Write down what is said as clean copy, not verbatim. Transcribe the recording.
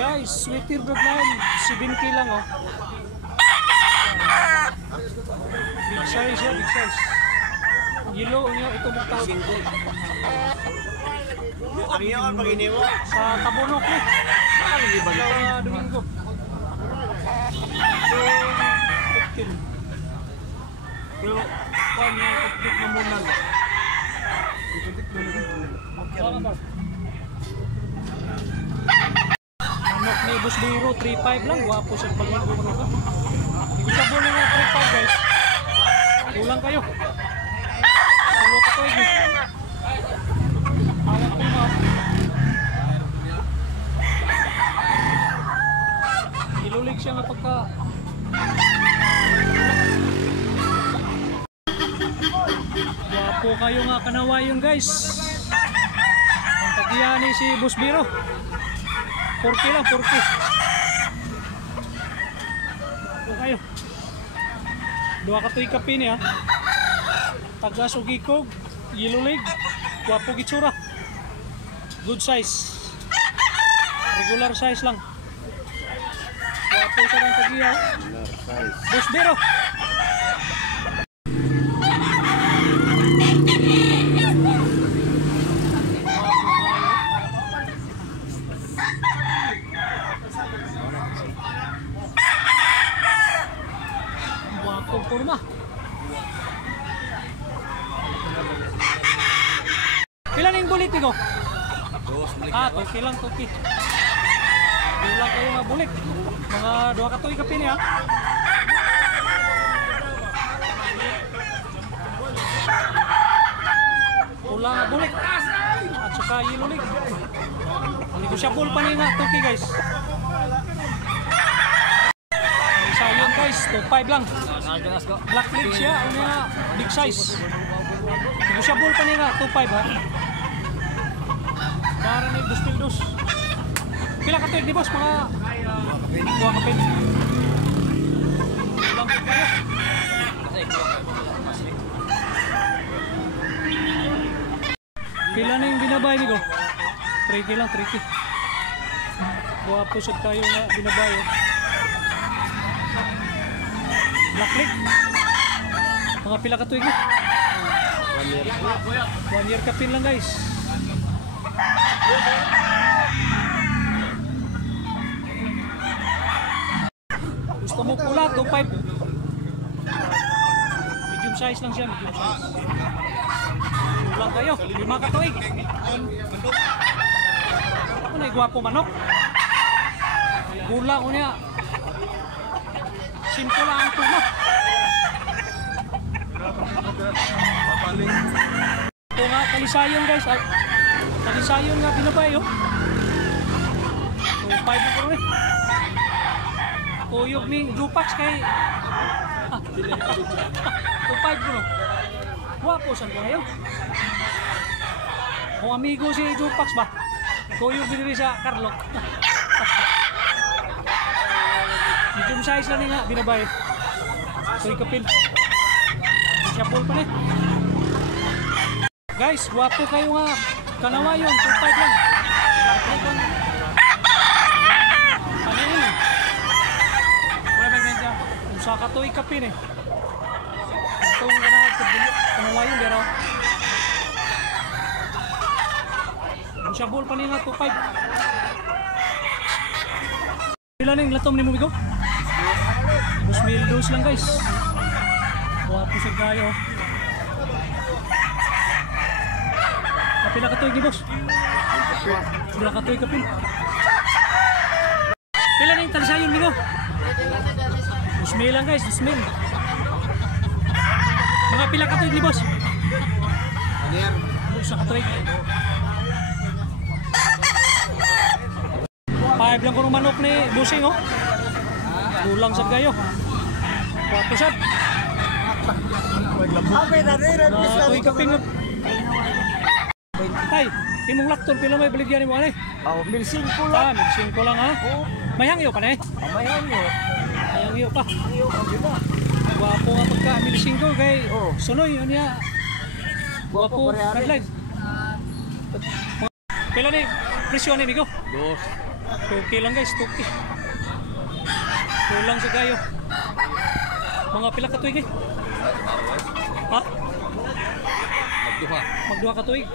Guys, sweeter bloodline, 7K lang oh. Big size siya, big size. Yellow niya, ito buktaw. Ano yung ang pag-ini mo? Sa Tabunok eh. Ano yung ba? Sa Domingo. So, 15. Pero, paano yung kutik na muna? Kutik na muna. Manok ni Boss Biro, 3.5 lang. Wapo sa pag-ibo ko nito. Hindi ko sabi nga 3.5 guys. Kulang kayo. Ano ka to eh. Awak ko nga. Ilulig siya nga pagka wapo kayo nga kanawayon guys. Ang tagiyan ni si Boss Biro 40 lang, 40 wapo kayo. Dua ka to'y kape niya taga Sugikog, yellow leg, wapo gitsura, good size, regular size lang. Wapo sa ng tagiya Boss Biro. Wapo kurma. Ilan yung bulit ko? Okay lang, okay. Kulang kayo nga bulik. Mga 2 katoy kape niya. Kulang nga bulik. At saka yilulig. Negosyable pa niya nga toki guys. Isa yun guys, 2.5 lang. Black leg siya, ano nga, big size. Negosyable pa niya nga, 2.5 ha. Para na yung 2 pila ka tayo di boss? Mga 2 kapit. Ilang po kayo? Pila na yung binabay nito? 3K lang, 3K. Buwapo sa tayo nga binabay. Black leg. Mga pila ka tayo? 1 year kapin lang guys. Gusto mo pula, 2.5. Medium size lang siya, medium size. Kulang kayo, 5 katuig. Ano na gwapo manok? Kulang ko niya. Simple lang ang tuna. Ito nga, kalisayon guys. Kalisayon nga binabay oh. 2.5 na ko rin. Tuyog ni Jupax kay 2.5 ko no. Wapo saan ko ngayon. Kung amigo si Jupax ba? Tuyog din sa Carlock. Medium size lang nga binabay. Tuy kapil. Siyapol pa na. Guys, wapo kayo nga. Kanawayon, 2.5 lang. Panin eh. Sa katoy kapin eh. Itong kanawayon dero. Ang syabol pa niya 2.5. Ilan na yung latom ni Mubigo? 2,000 lang guys. Wapo sa kayo. Kapila katoy ni boss? Kapila katoy kapin. Pila na yung talisayon Migo? 2,000 lang guys, 2,000. Mga pila ka tuig ni boss? Aner. Sa katuig. 5 lang ko ng manok ni Busing oh. Kulang sa kayo. 4 sad. Tuig kaping. Tay, imong lakton pila may baligyan mo ani? Oh, 1,500 lang. 1,500 lang ha. Mayangyo pa na eh. Mayangyo. Mayangyo pa. Guwapo nga pagka 1,500 kay Sunoy yun niya. Guwapo redline. Pila ni presyo ni Migo? 2 2K lang guys, 2K. Kulang sa gayo. Mga pila ka tuig eh? Ha? Magduha. Magduha ka tuig?